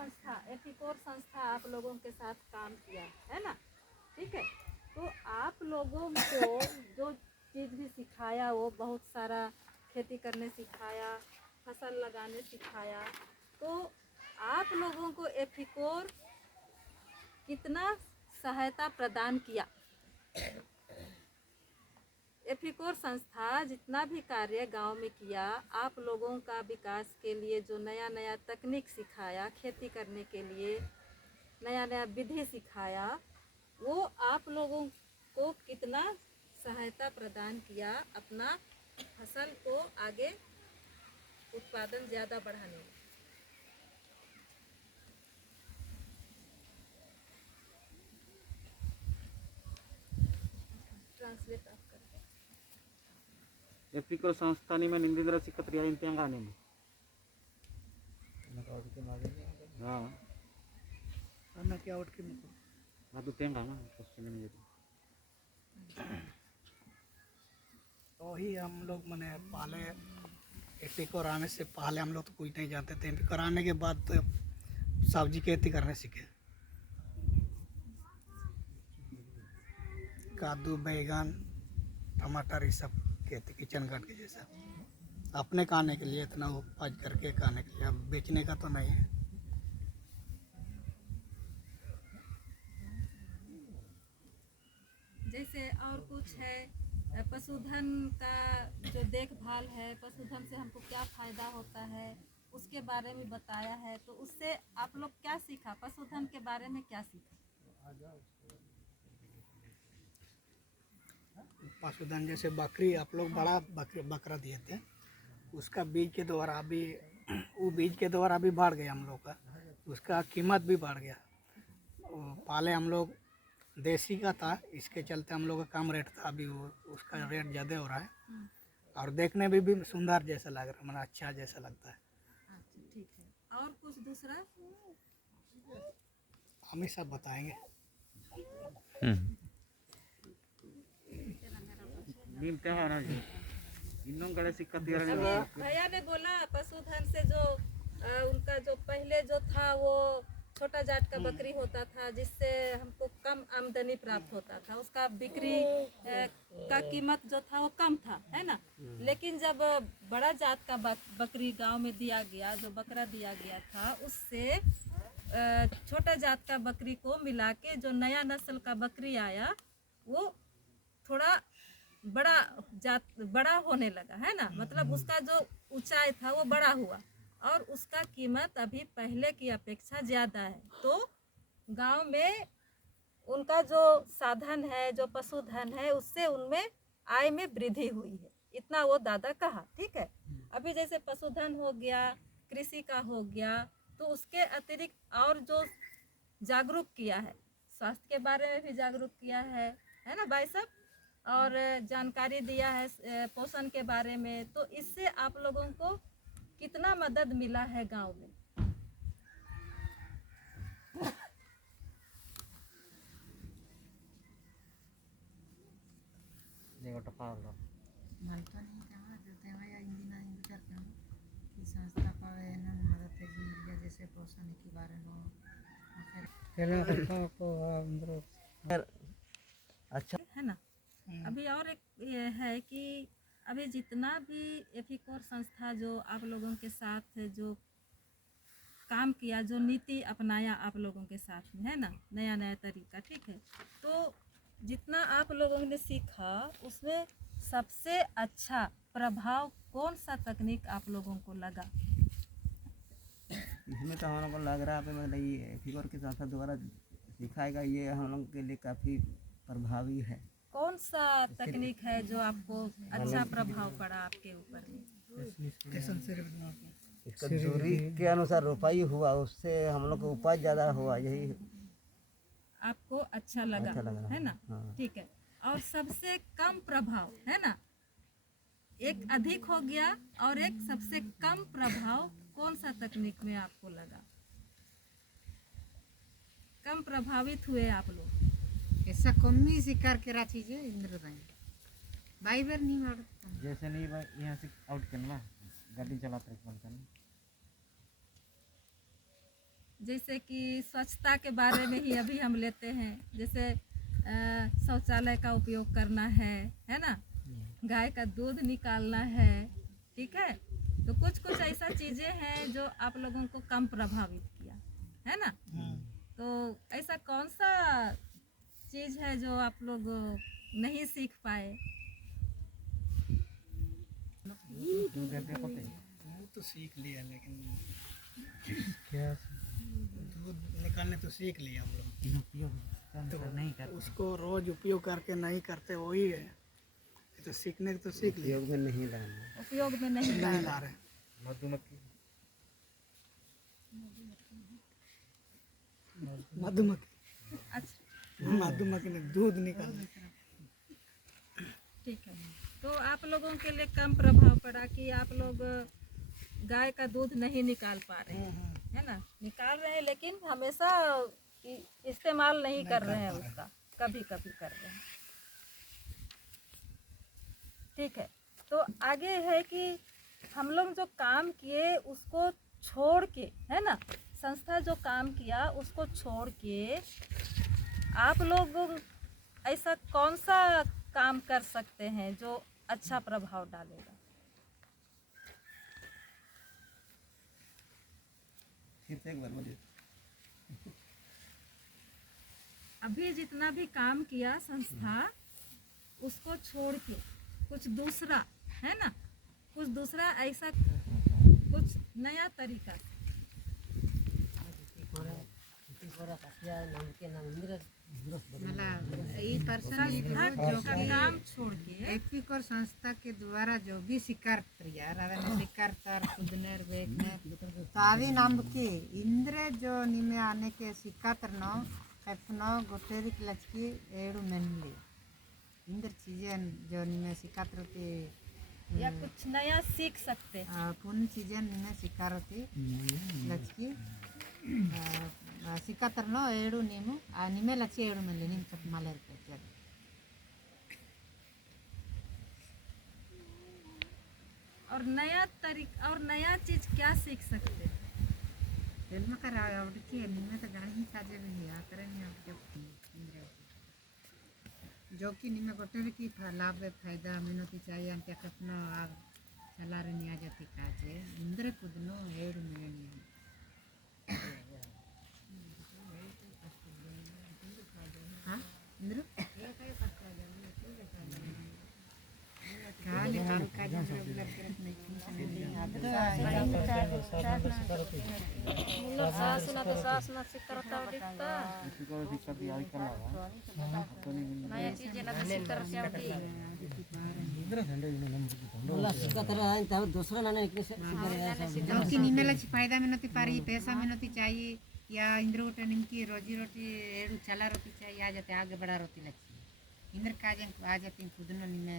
संस्था एथिकोर संस्था आप लोगों के साथ काम किया है ना, ठीक है। तो आप लोगों को जो चीज़ भी सिखाया वो बहुत सारा खेती करने सिखाया, फसल लगाने सिखाया। तो आप लोगों को एथिकोर कितना सहायता प्रदान किया? एथिकोर संस्था जितना भी कार्य गांव में किया, आप लोगों का विकास के लिए जो नया नया तकनीक सिखाया, खेती करने के लिए नया नया विधि सिखाया, वो आप लोगों को कितना सहायता प्रदान किया अपना फसल को आगे उत्पादन ज़्यादा बढ़ाने में? ट्रांसलेट आप करके एथिकल संस्थानी में निंदित सिकत्रिया इंतियां गाने में हाँ करना क्या उठ के मुको ಅದು ತೆಂಗಾ ना क्वेश्चन में तो ही हम लोग मैंने पहले एथिकोर आने से पहले हम लोग तो कुछ नहीं जानते थे। एथिकोर आने के बाद तो सब्जी खेती करने सीखे, कद्दू, बैगन, टमाटर, ये सब खेती किचन गार्डन के जैसा अपने खाने के लिए इतना उपज करके खाने के लिए, अब बेचने का तो नहीं है। जैसे और कुछ है पशुधन का जो देखभाल है, पशुधन से हमको क्या फ़ायदा होता है उसके बारे में बताया है। तो उससे आप लोग क्या सीखा, पशुधन के बारे में क्या सीखा? पशुधन जैसे बकरी, आप लोग बड़ा बकरा दिए थे, उसका बीज के द्वारा अभी वो बीज के द्वारा अभी बढ़ गया हम लोग का, उसका कीमत भी बढ़ गया। पहले हम लोग देसी का था, इसके चलते हम लोग का कम रेट था, अभी वो उसका रेट ज़्यादा हो रहा है और देखने में भी सुंदर जैसा लग रहा है, मतलब अच्छा जैसा लगता है। अच्छा ठीक है, और कुछ दूसरा? हम ही सब बताएंगे। नीम तेंगा ना जी इन्हों गले सिकत्रिया अभी भैया ने बोला पशुधन से जो उनका जो पहले जो था वो छोटा जाट का बकरी होता था, जिससे हमको कम आमदनी प्राप्त होता था, उसका बिक्री का कीमत जो था वो कम था, है ना। लेकिन जब बड़ा जात का बकरी गांव में दिया गया, जो बकरा दिया गया था, उससे छोटा जात का बकरी को मिला के जो नया नस्ल का बकरी आया वो थोड़ा बड़ा होने लगा, है ना। मतलब उसका जो ऊंचाई था वो बड़ा हुआ और उसका कीमत अभी पहले की अपेक्षा ज़्यादा है। तो गांव में उनका जो साधन है, जो पशुधन है, उससे उनमें आय में वृद्धि हुई है, इतना वो दादा कहा, ठीक है। अभी जैसे पशुधन हो गया, कृषि का हो गया, तो उसके अतिरिक्त और जो जागरूक किया है, स्वास्थ्य के बारे में भी जागरूक किया है ना भाई साहब, और जानकारी दिया है पोषण के बारे में। तो इससे आप लोगों को कितना मदद मिला है गांव में? देखो टपाल Malta ni kama देते हैं या हिंदी ना हिंदी करते हैं कि संस्था का ना मदद है जिंदगी जैसे पोषण के बारे में अच्छा है ना। अभी और एक ये है कि अभी जितना भी एथिकोर संस्था जो आप लोगों के साथ जो काम किया, जो नीति अपनाया आप लोगों के साथ में, है ना, नया नया तरीका, ठीक है। तो जितना आप लोगों ने सीखा उसमें सबसे अच्छा प्रभाव कौन सा तकनीक आप लोगों को लगा? इसमें तो हम लोग को लग रहा है मतलब ये फिगर के साथ द्वारा सिखाएगा, ये हम लोग के लिए काफ़ी प्रभावी है। कौन सा तकनीक है जो आपको अच्छा प्रभाव पड़ा आपके ऊपर में? इसका दूरी के अनुसार रोपाई हुआ, उससे हम लोग को उपज ज़्यादा हुआ, यही आपको अच्छा लगा, है ना। हाँ। ठीक है, और सबसे कम प्रभाव, है ना, एक अधिक हो गया और एक सबसे कम प्रभाव कौन सा तकनीक में आपको लगा? कम प्रभावित हुए आप लोग? ऐसा कमी शिकार के राची जे इंद्र बाई बार नहीं मारता जैसे नहीं यहाँ से आउट करना गाड़ी चलाते हैं जैसे कि स्वच्छता के बारे में ही अभी हम लेते हैं, जैसे शौचालय का उपयोग करना है ना, गाय का दूध निकालना है, ठीक है। तो कुछ कुछ ऐसा चीज़ें हैं जो आप लोगों को कम प्रभावित किया है ना। तो ऐसा कौन सा चीज़ है जो आप लोग नहीं सीख पाए? वो तो सीख लिया, लेकिन दूध निकालने तो सीख लिया हम लोग, तो उसको रोज उपयोग करके नहीं करते वही है। ये तो सीखने तो सीख लिया, उपयोग में नहीं लाना। उपयोग में नहीं नहीं ला रहे। मधुमक्खी, अच्छा, मधुमक्खी ने दूध निकाला। ठीक है। तो आप लोगों के लिए कम प्रभाव पड़ा कि आप लोग गाय का दूध नहीं निकाल पा रहे हैं, है ना। निकाल रहे हैं लेकिन हमेशा इस्तेमाल नहीं कर रहे हैं उसका, कभी कभी कर रहे हैं। ठीक है। तो आगे है कि हम लोग जो काम किए उसको छोड़ के, है ना, संस्था जो काम किया उसको छोड़ के आप लोग ऐसा कौन सा काम कर सकते हैं जो अच्छा प्रभाव डालेगा? फिर से एक बार बोलिए। अभी जितना भी काम किया संस्था, उसको छोड़ के कुछ दूसरा, है ना, कुछ दूसरा ऐसा कुछ नया तरीका से। मला ई पर्सन संस्था का काम छोड़ के एपिक और संस्था के द्वारा जो भी शिकार क्रिया रवने शिकार तर खुदनेर बेकने तावी नाम की इंद्र जो निमे आने के शिकारनो कपनो गोटेरिक लचकी एडू मेनली इंद्र चीजें जो निमे शिकारती या कुछ नया सीख सकते हैं। पुन चीजें निमे शिकारती लचकी शिकारनो एडू नीमु निमे लची एडू मेनली नीम कप मालेर के और नया तरीका और नया चीज क्या सीख सकते हैं? जन्म का आवड़की निम्न तो गाड़ी काजे भी आ करेंगे आप जो कि निम्न गोटे की लाभ फायदा मिनती चाहिए अंत्य कपनो आग चला रही आ जाती काजे इंद्र कुदनो हेड मिलनी हाँ इंद्र काले काल काजे रेगुलर करत नहीं क्योंकि निमेला फायदा मिनती पारी पैसा मिनती चाहिए या इंद्र गोटे निमकी रोजी रोटी एडू चला रोटी चाहिए आ जाते आगे बढ़ा रोटी लगती इंद्र काजे आ जाती खुद न निमे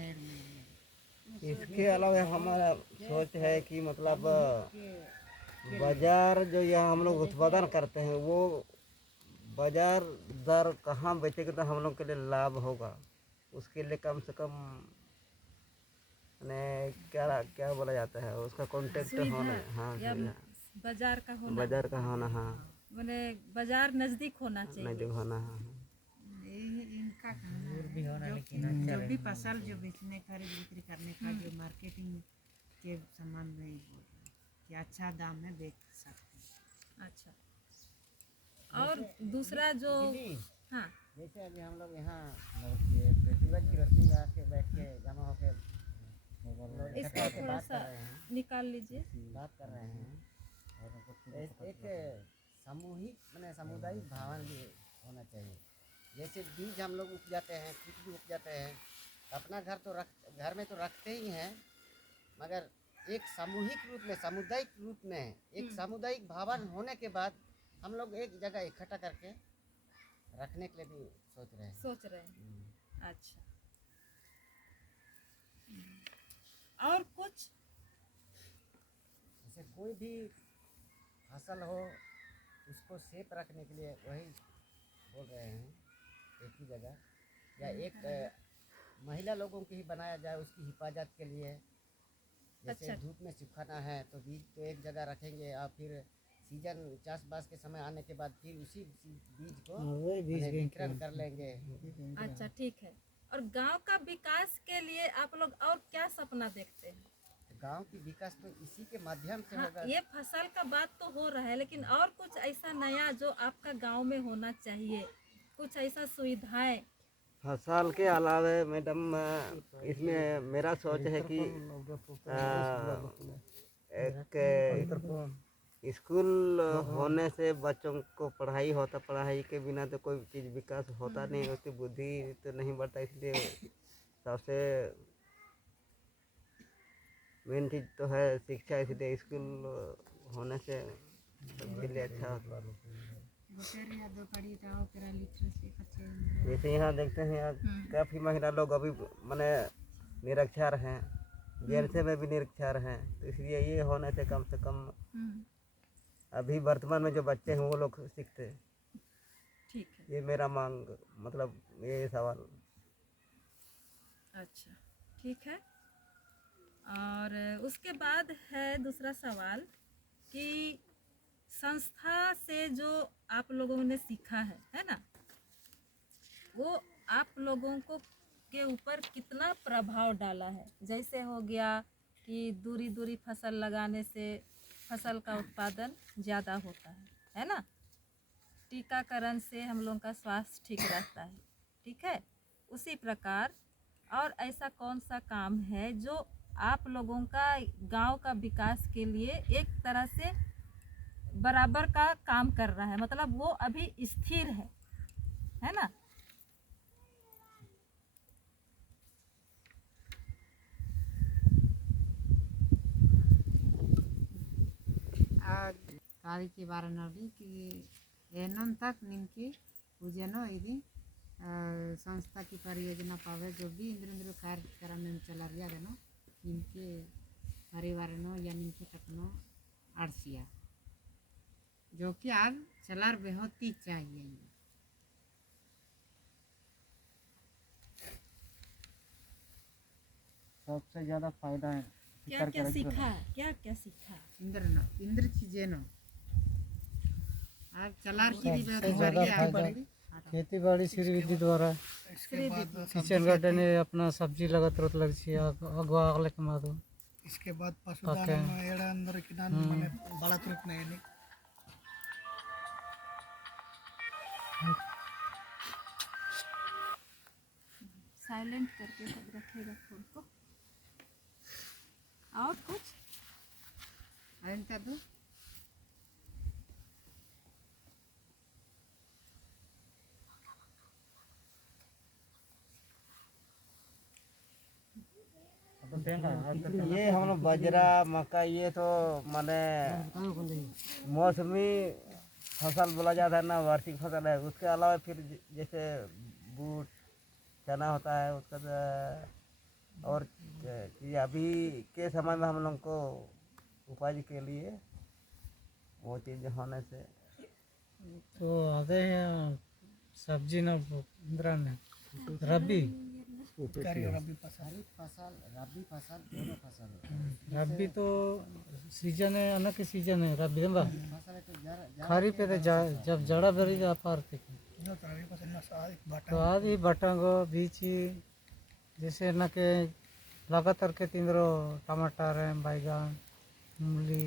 इसके अलावा हमारा सोच है कि मतलब बाजार जो यहाँ हम लोग उत्पादन करते हैं वो बाजार दर कहाँ बेचेंगे तो हम लोग के लिए लाभ होगा, उसके लिए कम से कम क्या क्या बोला जाता है उसका कॉन्टेक्ट होना। हाँ या बाजार का होना, बाजार का होना। हाँ मैंने बाजार नजदीक होना चाहिए। नजदीक होना। हाँ इनका जो भी फसल जो बेचने खरीद बिक्री करने का जो मार्केटिंग के संबंध में कि अच्छा दाम में बेच सकते हैं। अच्छा, और दूसरा जो हाँ जैसे अभी हम लोग यहाँ प्रतिवर्ष की रोशनी में आके बैठ के जमा होकर इसका थोड़ा सा निकाल लीजिए। बात कर रहे हैं और एक सामूहिक मैंने सामुदायिक भावना भी होना चाहिए। जैसे बीज हम लोग उपजाते हैं, कुछ भी उपजाते हैं, अपना घर में तो रखते ही हैं, मगर एक सामूहिक रूप में सामुदायिक रूप में एक सामुदायिक भावना होने के बाद हम लोग एक जगह इकट्ठा करके रखने के लिए भी सोच रहे हैं। अच्छा, और कुछ जैसे कोई भी फसल हो उसको सेफ रखने के लिए वही बोल रहे हैं, एक ही जगह या एक महिला लोगों की ही बनाया जाए उसकी हिफाजत के लिए। जैसे अच्छा। धूप में सुखाना है तो बीज तो एक जगह रखेंगे और फिर सीजन चाष बास के समय आने के बाद फिर उसी बीज को वही बीज माने विक्रय कर लेंगे। अच्छा ठीक है। और गांव का विकास के लिए आप लोग और क्या सपना देखते हैं? गांव की विकास तो इसी के माध्यम से हाँ, होगा। ये फसल का बात तो हो रहा है, लेकिन और कुछ ऐसा नया जो आपका गांव में होना चाहिए, कुछ ऐसा सुविधाएं? फसल के अलावा मैडम इसमें मेरा सोच है कि एक स्कूल होने से बच्चों को पढ़ाई होता, पढ़ाई के बिना तो कोई चीज़ विकास होता नहीं, उसकी बुद्धि तो नहीं बढ़ता, इसलिए सबसे मेन चीज़ तो है शिक्षा, इसलिए स्कूल होने से सबके लिए अच्छा होता है। जैसे यहाँ देखते हैं यहाँ काफ़ी महिला लोग अभी माने निरक्षर हैं, जेएनएस में भी निरक्षर हैं, तो इसलिए ये होने से कम अभी वर्तमान में जो बच्चे हैं वो लोग सीखते हैं। ठीक है। ये मेरा मांग मतलब ये सवाल। अच्छा ठीक है। और उसके बाद है दूसरा सवाल कि संस्था से जो आप लोगों ने सीखा है ना, वो आप लोगों को के ऊपर कितना प्रभाव डाला है? जैसे हो गया कि दूरी दूरी फसल लगाने से फसल का उत्पादन ज़्यादा होता है ना। टीकाकरण से हम लोगों का स्वास्थ्य ठीक रहता है, ठीक है। उसी प्रकार और ऐसा कौन सा काम है जो आप लोगों का गांव का विकास के लिए एक तरह से बराबर का काम कर रहा है, मतलब वो अभी स्थिर है ना? ಕಾವಿಕೆ ವಾರ ನೋಡಿ ಏನೋ तक निम्की पूजनो यदि संस्था की परियोजना पावे जो भी इंद्र कार्यक्रम में चला रहा है ना, निम्के परिवार नो या निम्के तकनो आरसिया जो कि आज चलार बहुत ही चाहिए। सबसे ज़्यादा फायदा है क्या क्या सीखा है? क्या क्या सीखा? इंद्र चीजें नो आप चलार की भी खेती बाड़ी श्री विधि द्वारा किचन गार्डन में अपना सब्जी लगत रहत लग छी अगवा अगले के मादो। इसके बाद पशुधन एड़ा अंदर की नान माने बड़ा ट्रिप नहीं है। साइलेंट करके सब रखेगा फोन को। और कुछ अंत दो ये हम लोग बाजरा मक्का ये तो माने मौसमी फसल बोला जाता है ना, वार्षिक फसल है। उसके अलावा फिर जैसे बूट चना होता है उसका और चीज़ अभी के समय में हम लोग को उपज के लिए वो चीज़ होने से तो आधे सब्जी न इंद्रा ने रबी रबी फसल दोनों फसल है। रबी तो सीजन है अलग के सीजन है रबी में फसल है तो खरीफ पे जब जड़ा भरी जा पारते तो आज ही बटांगो बीची जैसे न के लगातार के तिंद्रो टमाटर है बैगन मूली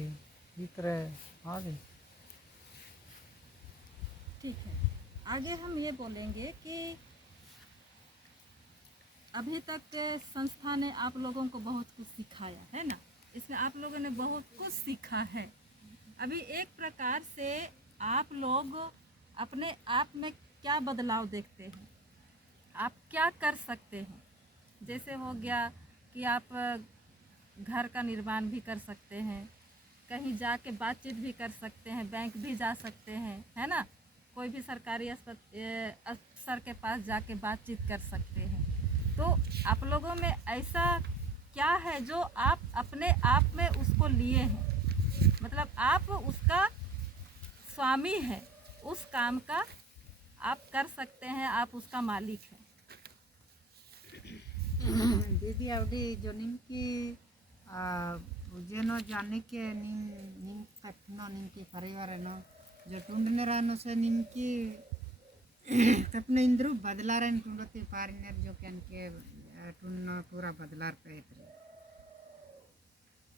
इतरे आदि। ठीक है। आगे हम ये बोलेंगे कि अभी तक संस्था ने आप लोगों को बहुत कुछ सिखाया है ना, इसमें आप लोगों ने बहुत कुछ सीखा है। अभी एक प्रकार से आप लोग अपने आप में क्या बदलाव देखते हैं, आप क्या कर सकते हैं? जैसे हो गया कि आप घर का निर्माण भी कर सकते हैं, कहीं जाके बातचीत भी कर सकते हैं, बैंक भी जा सकते हैं, है ना, कोई भी सरकारी अफसर के पास जाके बातचीत कर सकते हैं। तो आप लोगों में ऐसा क्या है जो आप अपने आप में उसको लिए हैं, मतलब आप उसका स्वामी हैं, उस काम का आप कर सकते हैं, आप उसका मालिक हैं। दीदी अवधि जो निम्की उजेनो जाने के निम निम तपनो निम की परिवार नो जो टुंडने रहनो से निम की तपने इंद्रु बदला रहन टुंडते पारिनर जो कैन के टुंडनो पूरा बदलार पे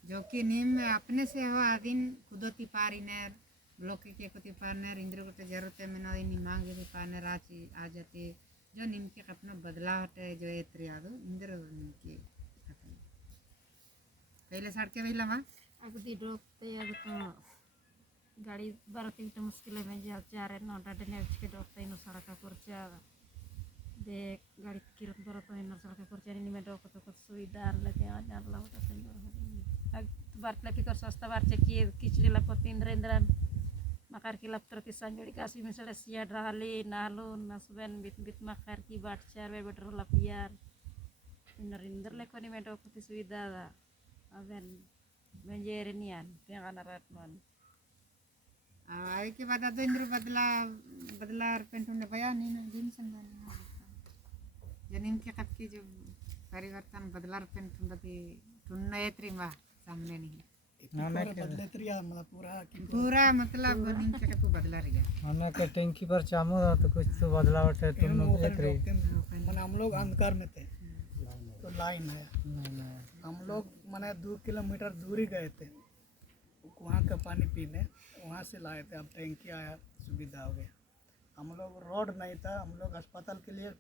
जो कि निम अपने से हो आदिन कुदोती पारिनर ब्लॉके के कुति पारिनर इंद्रु को जरूरत है मैंने इन मांगे भी पारिनर आ जाते जो निम के अपना बदलाव है जो एत्री आदो इंद्र निम की पहले सड़के वही लगा अगदी डोकते अब तो गाड़ी बरती तो मुश्किल में जा रहे ना डडने के डोकते इन सड़क कुर्चा देख गाड़ी किरत बरतो इन सड़क कुर्चा में डोक तो कुछ सुविधा लगे आ जान ला होता है बार लकी कर सस्ता बार चेकी किचड़ी लपति इंद्रेंद्रन मकर की लपतर की संजोड़ी काशी में सड़े सिया ड्राली नालो नसबन बित बित मकर की बाट चार वे बेटर लपियार नरेंद्र लेकोनी में डोक की सुविधा अबेन menjernian pengen ratman आए के बाद आदो इंद्र बदला पेंटून बया नहीं ना दिन संदान जनिन के कब की जो परिवर्तन बदला पेंटून दती टुन्ना एत्री मा सामने नहीं बदले त्रिया मतलब पूरा मतलब निन के तो बदला रही है हमने के टैंकी पर चामू था तो कुछ तो बदलावट है तुम लोग देख रहे मैंने हम लोग अंधकार में थे तो लाइन है हम लोग मैंने 2 किलोमीटर दूरी गए थे वहाँ का पानी पीने वहाँ से लाए थे। अब टैंकी आया सुविधा हो गया। हम लोग रोड नहीं था, हम लोग अस्पताल के लिए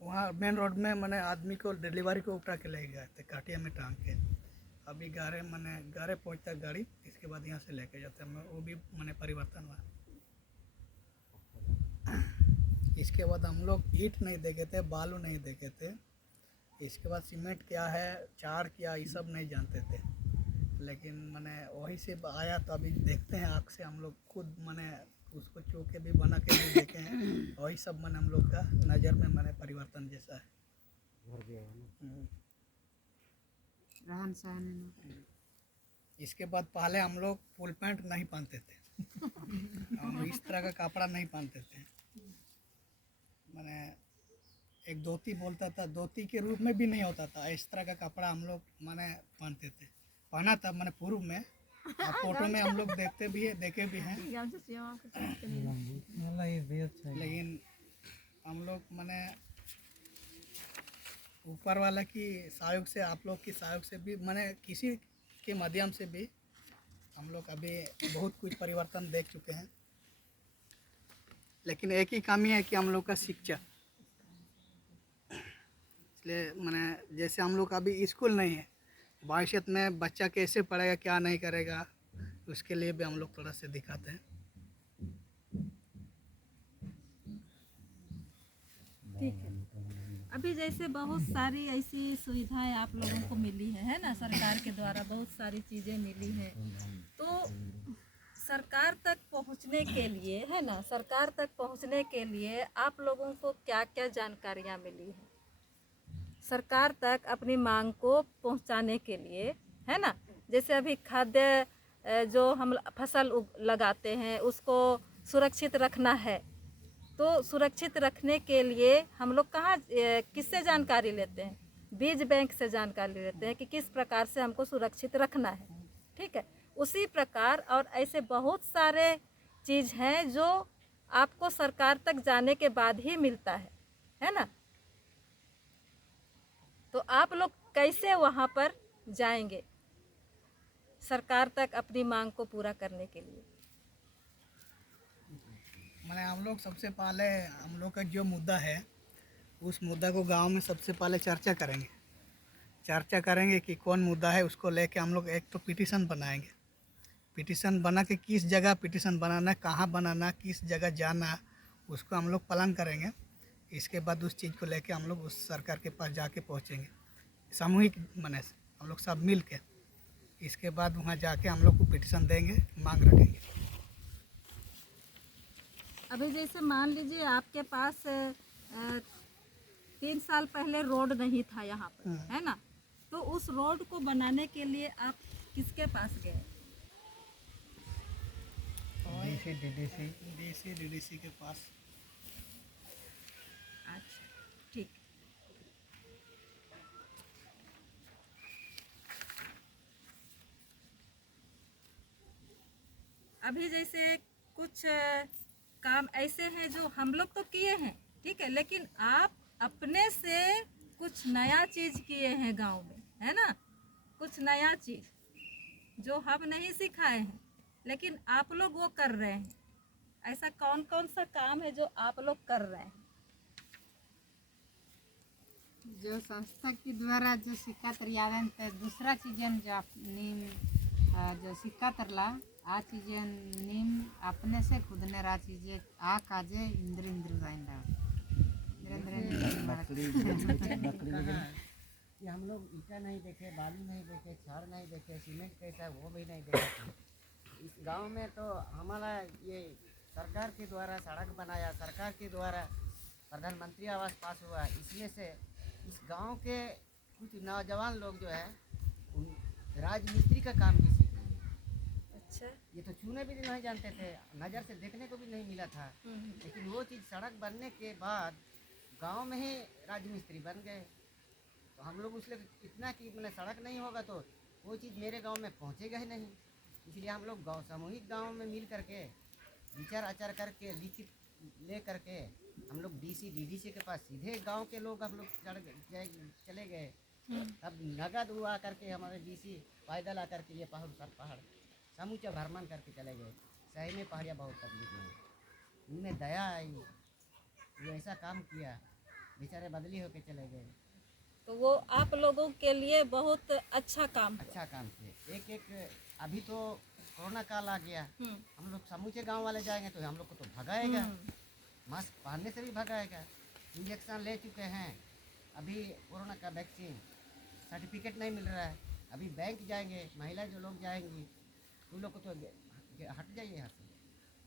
वहाँ मेन रोड में मैंने आदमी को डिलीवरी को उठा के ले गए थे काटिया में टांग के। अभी गारे पहुँचता गाड़ी, इसके बाद यहाँ से लेके जाते हैं, वो भी मैंने परिवर्तन हुआ। इसके बाद हम लोग ईंट नहीं देखे थे, बालू नहीं देखे थे। इसके बाद सीमेंट क्या है, चार क्या, ये सब नहीं जानते थे। लेकिन मैंने वही से आया तो अभी देखते हैं आँख से, हम लोग खुद मैंने उसको छू के भी बना के भी देखे हैं। वही सब मैंने हम लोग का नज़र में मैंने परिवर्तन जैसा है। रहन सहन इसके बाद पहले हम लोग फुल पैंट नहीं पहनते थे हम इस तरह का कपड़ा नहीं पहनते थे। मैंने एक धोती बोलता था, धोती के रूप में भी नहीं होता था, इस तरह का कपड़ा हम लोग मैंने पहनते थे। पहना था मैंने पूर्व में, फोटो में हम लोग देखते भी है, देखे भी हैं। लेकिन हम लोग मैंने ऊपर वाला की सहयोग से, आप लोग की सहयोग से भी, मैंने किसी के माध्यम से भी हम लोग अभी बहुत कुछ परिवर्तन देख चुके हैं। लेकिन एक ही कमी है कि हम लोग का शिक्षा, इसलिए मैंने जैसे हम लोग का अभी स्कूल नहीं है, भविष्य में बच्चा कैसे पढ़ेगा क्या नहीं करेगा, उसके लिए भी हम लोग थोड़ा से दिखाते हैं। ठीक है। अभी जैसे बहुत सारी ऐसी सुविधाएं आप लोगों को मिली है ना, सरकार के द्वारा बहुत सारी चीज़ें मिली हैं। तो सरकार तक पहुंचने के लिए, है ना, सरकार तक पहुंचने के लिए आप लोगों को क्या क्या जानकारियां मिली हैं सरकार तक अपनी मांग को पहुंचाने के लिए, है ना। जैसे अभी खाद्य जो हम फसल लगाते हैं उसको सुरक्षित रखना है, तो सुरक्षित रखने के लिए हम लोग कहाँ किससे जानकारी लेते हैं? बीज बैंक से जानकारी लेते हैं कि किस प्रकार से हमको सुरक्षित रखना है। ठीक है, उसी प्रकार और ऐसे बहुत सारे चीज़ हैं जो आपको सरकार तक जाने के बाद ही मिलता है ना। तो आप लोग कैसे वहाँ पर जाएंगे सरकार तक अपनी मांग को पूरा करने के लिए? मैंने हम लोग सबसे पहले हम लोग का जो मुद्दा है उस मुद्दा को गांव में सबसे पहले चर्चा करेंगे कि कौन मुद्दा है, उसको लेके हम लोग एक तो पिटीशन बनाएंगे। पिटीशन बना के किस जगह पिटीशन बनाना, कहाँ बनाना, किस जगह जाना, उसको हम लोग प्लान करेंगे। इसके बाद उस चीज़ को लेके हम लोग उस सरकार के पास जाके पहुँचेंगे, सामूहिक मने से हम लोग सब मिल के। इसके बाद वहाँ जाके हम लोग को पिटीशन देंगे, मांग रखेंगे। अभी जैसे मान लीजिए आपके पास 3 साल पहले रोड नहीं था यहाँ पर, है ना, तो उस रोड को बनाने के लिए आप किसके पास गए? डीडीसी के पास। अच्छा, ठीक। अभी जैसे कुछ काम ऐसे हैं जो हम लोग तो किए हैं, ठीक है, लेकिन आप अपने से कुछ नया चीज़ किए हैं गांव में, है ना, कुछ नया चीज़ जो हम नहीं सिखाए हैं लेकिन आप लोग वो कर रहे हैं। ऐसा कौन कौन सा काम है जो आप लोग कर रहे हैं? जो संस्था के द्वारा जो सिक्का यादन तो दूसरा चीज़न जो अपनी जो सिक्का तरला आ चीज़ें नीम अपने से खुद ने रा चीज़ें आ काजे इंद्र इंद्र जाइंदा कि हम लोग ईटा नहीं देखे, बालू नहीं देखे, छड़ नहीं देखे, सीमेंट कैसा है वो भी नहीं देखे। इस गांव में तो हमारा ये सरकार के द्वारा सड़क बनाया, सरकार के द्वारा प्रधानमंत्री आवास पास हुआ, इसमें से इस गांव के कुछ नौजवान लोग जो है उन राजमिस्त्री का काम भी सीख लिए। अच्छा। ये तो छूने भी नहीं जानते थे, नज़र से देखने को भी नहीं मिला था, लेकिन वो चीज़ सड़क बनने के बाद गांव में ही राजमिस्त्री बन गए। तो हम लोग उसलिए इतना कि मैंने सड़क नहीं होगा तो वो चीज़ मेरे गांव में पहुंचेगा ही नहीं, इसलिए हम लोग गांव सामूहिक गांव में मिल करके विचार आचार करके लिखित ले करके हम लोग डीसी डीडीसी के पास सीधे गांव के लोग हम लोग चले गए। तब नगद हुआ करके हमारे डीसी पैदल आकर के ये पहाड़ समूचा भ्रमण करके चले गए। सही में पहाड़िया बहुत तकलीफ में उनमें दया आई, वो ऐसा काम किया, बेचारे बदली होके चले गए। तो वो आप लोगों के लिए बहुत अच्छा काम हुआ। अच्छा काम किए। एक अभी तो कोरोना काल आ गया, हम लोग समूचे गांव वाले जाएंगे तो हम लोग को तो भगाएगा, मास्क पहनने से भी भगाएगा। इंजेक्शन ले चुके हैं, अभी कोरोना का वैक्सीन सर्टिफिकेट नहीं मिल रहा है। अभी बैंक जाएंगे, महिला जो लोग जाएंगी उन लोग को तो हट जाइए यहाँ से,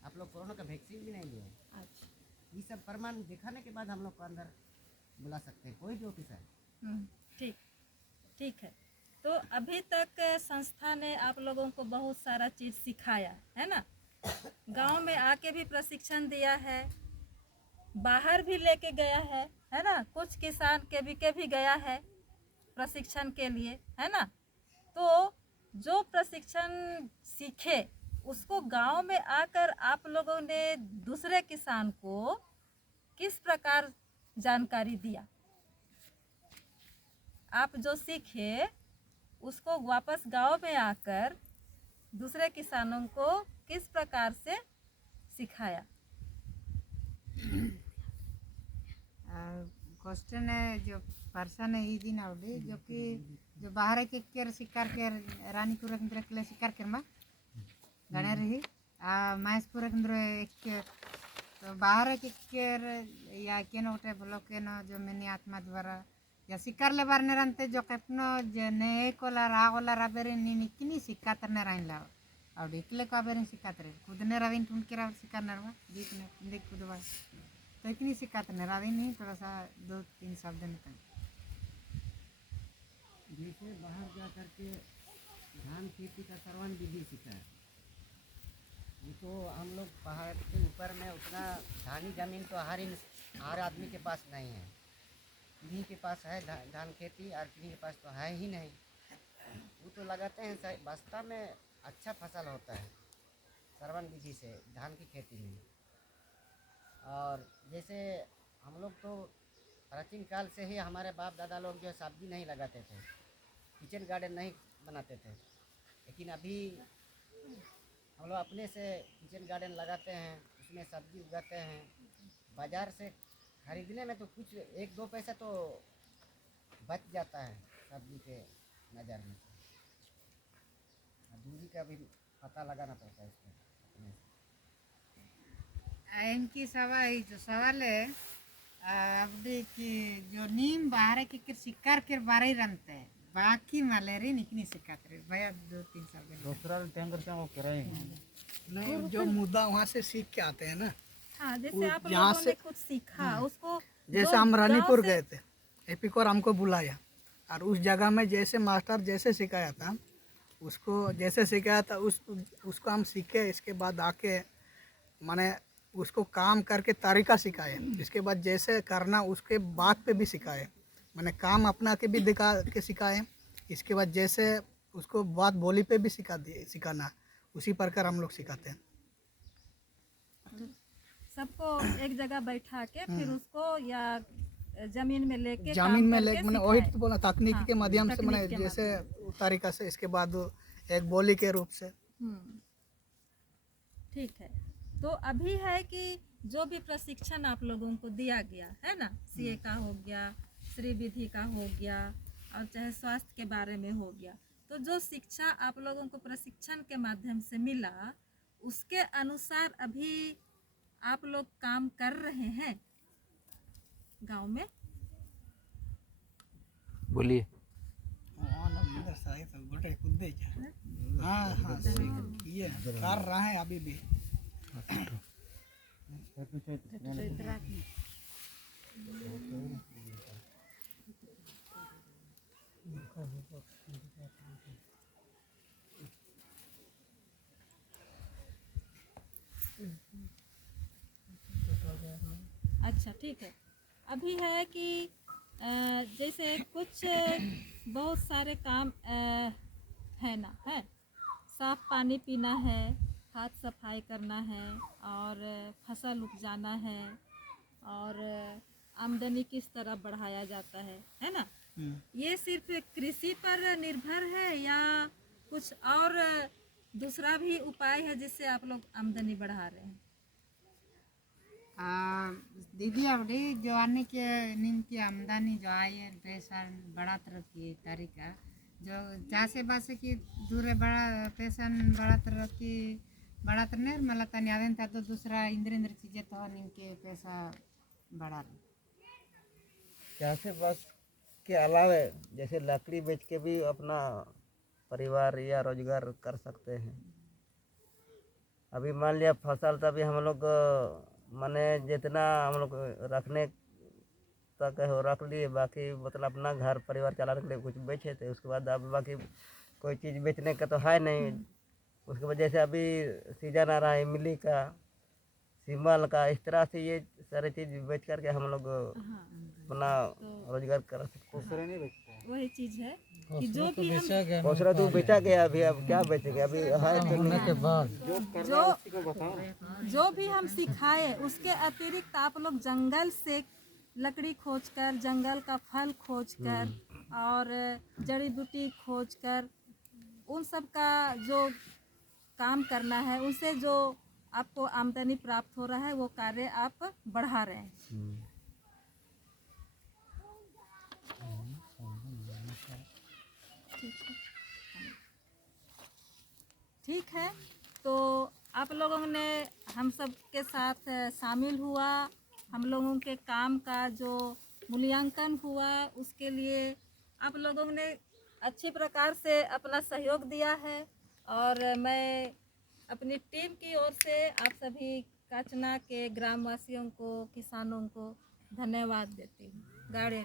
आप लोग कोरोना का वैक्सीन भी नहीं लिए। अच्छा। ये सब प्रमाण दिखाने के बाद हम लोग को अंदर बुला सकते हैं, कोई भी ऑफिसर। ठीक ठीक है। तो अभी तक संस्था ने आप लोगों को बहुत सारा चीज़ सिखाया है ना, गांव में आके भी प्रशिक्षण दिया है, बाहर भी लेके गया है ना, कुछ किसान के भी गया है प्रशिक्षण के लिए, है ना। तो जो प्रशिक्षण सीखे उसको गांव में आकर आप लोगों ने दूसरे किसान को किस प्रकार जानकारी दिया? आप जो सीखे उसको वापस गांव में आकर दूसरे किसानों को किस प्रकार से सिखाया? क्वेश्चन है जो पर्सन है ही दिन आवडे जो कि जो बाहर के केर शिकार के रानीपुर केंद्र के शिकार केर मा गणे रही मायसपुर केंद्र एक तो बाहर के केर या केनो उठे ब्लॉक केनो जो मैंने आत्मा द्वारा या शिकार ले बार नेरंते जो कपनो जने कोला रागोला राबेरे निकिनी शिकार ने राइन ला और इकले का बेरे शिकार रे खुद ने राविन तुम के रा शिकार नरवा देख ने देख खुद बा तो इतनी शिकायत नहीं राविन नहीं, थोड़ा सा 2-3 शब्द निकल। जैसे बाहर जा कर के धान खेती का सर्वन विधि सीखा है, वो तो हम लोग पहाड़ के ऊपर में उतना धानी जमीन तो हर आदमी के पास नहीं है, किन्हीं के पास है धान खेती और किन्हीं के पास तो है ही नहीं। वो तो लगाते हैं, बस्ता में अच्छा फसल होता है सर्वन विधि से धान की खेती में। और जैसे हम लोग तो प्राचीन काल से ही हमारे बाप दादा लोग जो सब्जी नहीं लगाते थे, किचन गार्डन नहीं बनाते थे, लेकिन अभी हम लोग अपने से किचन गार्डन लगाते हैं, उसमें सब्जी उगाते हैं। बाज़ार से खरीदने में तो कुछ 1-2 पैसा तो बच जाता है सब्जी के नज़र में से, दूरी का भी पता लगाना पड़ता है इसमें अपने से। इनकी सवाल जो सवाल है अब कि जो नीम बाहर के शिकार के बारे रनते हैं बाकी मलेरी निकनी शिकायत रहे भैया 2-3 शब्द दूसरा टैंकर से वो कराए नहीं, जो मुद्दा वहाँ से सीख के आते हैं ना, हाँ, जैसे आप यहाँ लोगों से ने कुछ सीखा उसको जैसे हम रानीपुर गए थे, एपिकोर हमको बुलाया और उस जगह में जैसे मास्टर जैसे सिखाया था उसको जैसे सिखाया था उसको हम सीखे। इसके बाद आके माने उसको काम करके तरीका सिखाए, इसके बाद जैसे करना उसके बात पे भी सिखाए, मैंने काम अपना के भी दिखा के सिखाए। इसके बाद जैसे उसको बात बोली पे भी सिखाना, उसी प्रकार हम लोग सिखाते हैं। सबको एक जगह बैठा के फिर उसको या जमीन में लेके जमीन में करके मैंने वही सिखाए। तो बोला तकनीकी के माध्यम से मैंने तकनीक के जैसे तरीका से इसके बाद एक बोली के रूप से ठीक है। तो अभी है कि जो भी प्रशिक्षण आप लोगों को दिया गया है ना, सीए का हो गया, श्री विधि का हो गया, और चाहे स्वास्थ्य के बारे में हो गया, तो जो शिक्षा आप लोगों को प्रशिक्षण के माध्यम से मिला उसके अनुसार अभी आप लोग काम कर रहे हैं गांव में? बोलिए। हाँ हाँ ये कर रहा है अभी भी। अच्छा ठीक है। अभी है कि जैसे कुछ बहुत सारे काम है ना, है साफ पानी पीना है, हाथ सफाई करना है, और फसल उपजाना है, और आमदनी किस तरह बढ़ाया जाता है ना। ये सिर्फ कृषि पर निर्भर है या कुछ और दूसरा भी उपाय है जिससे आप लोग आमदनी बढ़ा रहे हैं? दीदी अवड़ी जो आने के नीम की आमदनी जो आए पैसा बड़ा तरह की तरीका जो जासे बासे की दूर बड़ा पैसा बड़ा तरह की बड़ा तरह नहीं मतलब तनी आदमी था तो दूसरा इंद्र चीज़ें तो नीम के पैसा बढ़ा चासे बस के अलावा जैसे लकड़ी बेच के भी अपना परिवार या रोजगार कर सकते हैं। अभी मान लिया फसल तभी हम लोग माने जितना हम लोग रखने तक है वो रख लिए, बाकी मतलब अपना घर परिवार चलाने के लिए कुछ बेचे थे, उसके बाद अब बाकी कोई चीज़ बेचने का तो है नहीं। उसके वजह से अभी सीजन आ रहा है इमली का, सिमल का, इस तरह से ये सारी चीज़ बेच करके हम लोग अपना रोजगार कर सकते हैं। वही चीज़ है कि जो भी हम दूसरा तो बेचा गया, अभी अब क्या बेचेंगे, अभी है तो होने के बाद जो भी हम सिखाए उसके अतिरिक्त आप लोग जंगल से लकड़ी खोजकर, जंगल का फल खोजकर और जड़ी बूटी खोजकर उन सब का जो काम करना है, उनसे जो आपको आमदनी प्राप्त हो रहा है वो कार्य आप बढ़ा रहे हैं। ठीक है। तो आप लोगों ने हम सब के साथ शामिल हुआ, हम लोगों के काम का जो मूल्यांकन हुआ उसके लिए आप लोगों ने अच्छी प्रकार से अपना सहयोग दिया है, और मैं अपनी टीम की ओर से आप सभी काचना के ग्रामवासियों को, किसानों को धन्यवाद देती हूँ। गाड़े